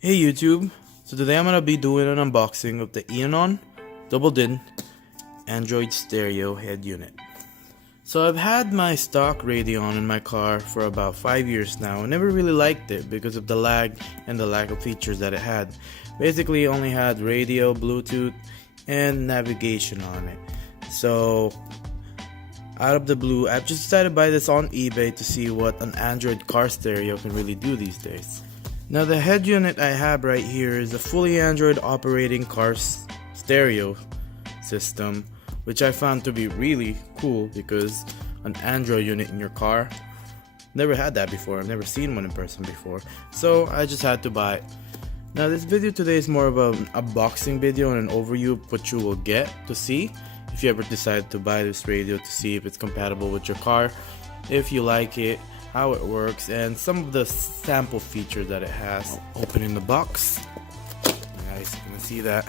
Hey YouTube, so today I'm gonna be doing an unboxing of the Eonon double DIN Android stereo head unit. So I've had my stock Radeon in my car for about 5 years now and never really liked it because of the lag and the lack of features that it had. Basically it only had radio, Bluetooth, and navigation on it. So out of the blue, I've just decided to buy this on eBay to see what an Android car stereo can really do these days. Now the head unit I have right here is a fully Android operating car stereo system, which I found to be really cool because an Android unit in your car, never had that before. I've never seen one in person before, so I just had to buy it. Now this video today is more of an unboxing video and an overview of what you will get to see if you ever decide to buy this radio, to see if it's compatible with your car, if you like it, how it works, and some of the sample features that it has. Opening the box, you guys can see that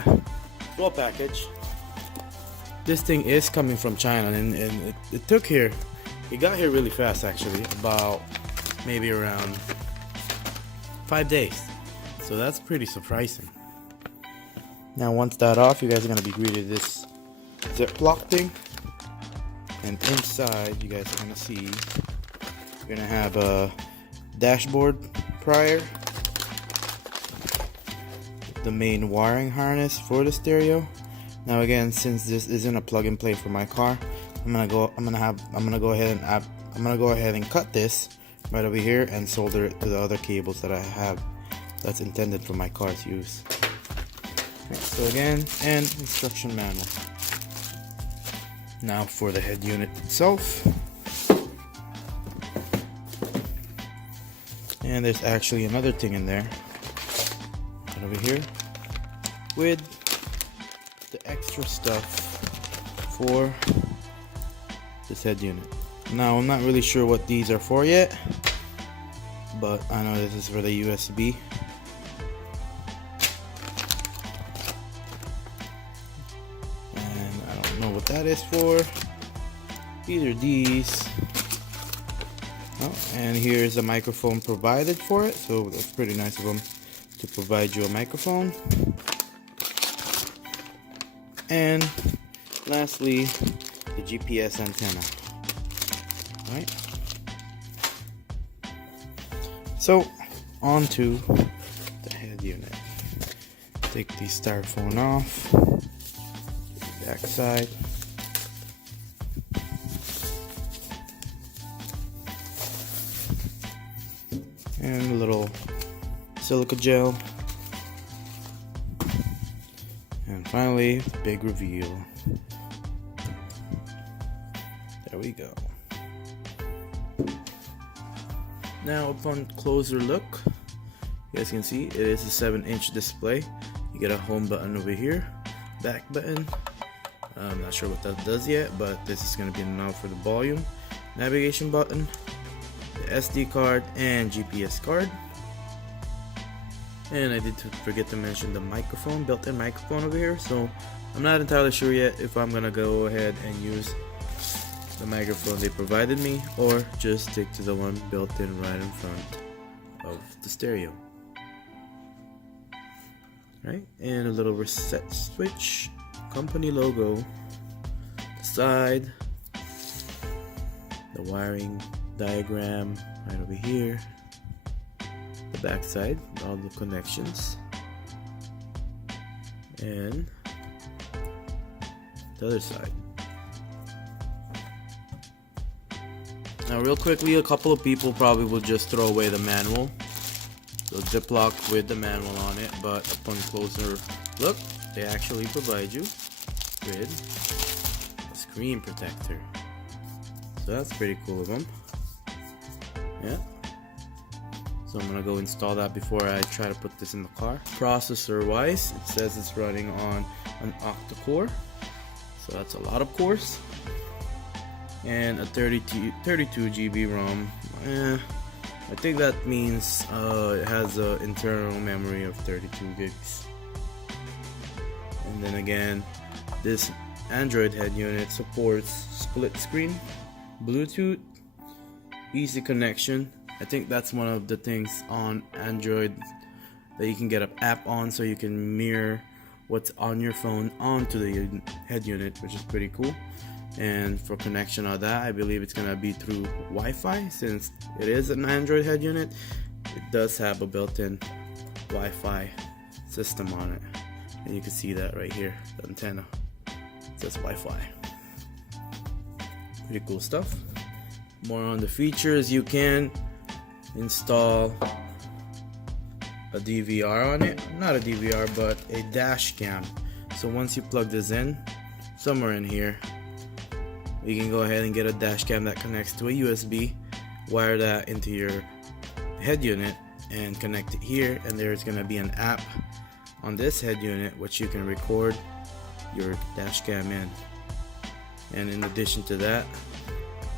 full package. This thing is coming from China, and it took here, it got here really fast actually, about maybe around 5 days, so that's pretty surprising. Now once that off, you guys are going to be greeted this Ziploc thing, and inside you guys are going to see you're gonna have a dashboard prior, the main wiring harness for the stereo. Now again, since this isn't a plug and play for my car, I'm gonna go ahead and cut this right over here and solder it to the other cables that I have that's intended for my car's use. Okay, so again, and instruction manual. Now for the head unit itself. And there's actually another thing in there, right over here, with the extra stuff for this head unit. Now I'm not really sure what these are for yet, but I know this is for the USB. And I don't know what that is for. Either these. Oh, and here's a microphone provided for it, so that's pretty nice of them to provide you a microphone. And lastly, the GPS antenna. Right? So, on to the head unit. Take the styrofoam off, back side. And a little silica gel, and finally big reveal. There we go. Now upon closer look, you guys can see it is a 7-inch display. You get a home button over here, back button. I'm not sure what that does yet, but this is going to be now for the volume, navigation button, the SD card, and GPS card. And I did forget to mention the microphone, built-in microphone over here, so I'm not entirely sure yet if I'm gonna go ahead and use the microphone they provided me or just stick to the one built in right in front of the stereo. Right, and a little reset switch, company logo, the side, the wiring diagram right over here, the back side, all the connections, and the other side. Now real quickly, a couple of people probably will just throw away the manual, the Ziploc with the manual on it, but upon closer look, they actually provide you with a screen protector, so that's pretty cool of them. Yeah, so I'm gonna go install that before I try to put this in the car. Processor wise, it says it's running on an Octa core, so that's a lot of cores, and a 32 GB ROM. I think that means it has an internal memory of 32 gigs. And then again, this Android head unit supports split screen, Bluetooth, easy connection. I think that's one of the things on Android that you can get an app on, so you can mirror what's on your phone onto the head unit, which is pretty cool. And for connection of that, I believe it's gonna be through Wi-Fi. Since it is an Android head unit, it does have a built-in Wi-Fi system on it, and you can see that right here, the antenna. It says Wi-Fi. Pretty cool stuff. More on the features, you can install a DVR on it. Not a DVR, but a dash cam. So once you plug this in, somewhere in here, you can go ahead and get a dash cam that connects to a USB, wire that into your head unit and connect it here, and there's going to be an app on this head unit which you can record your dash cam in. And in addition to that,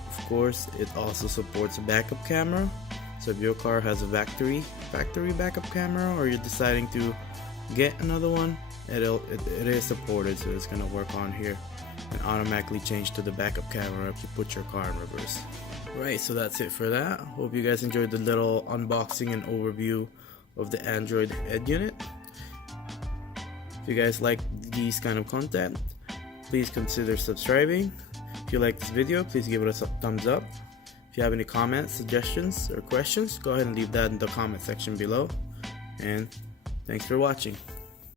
of course, it also supports a backup camera. So if your car has a factory backup camera, or you're deciding to get another one, it is supported, so it's going to work on here and automatically change to the backup camera if you put your car in reverse. Right, so that's it for that. Hope you guys enjoyed the little unboxing and overview of the Android head unit. If you guys like these kind of content, please consider subscribing. If you like this video, please give it a thumbs up. If you have any comments, suggestions, or questions, go ahead and leave that in the comment section below. And thanks for watching.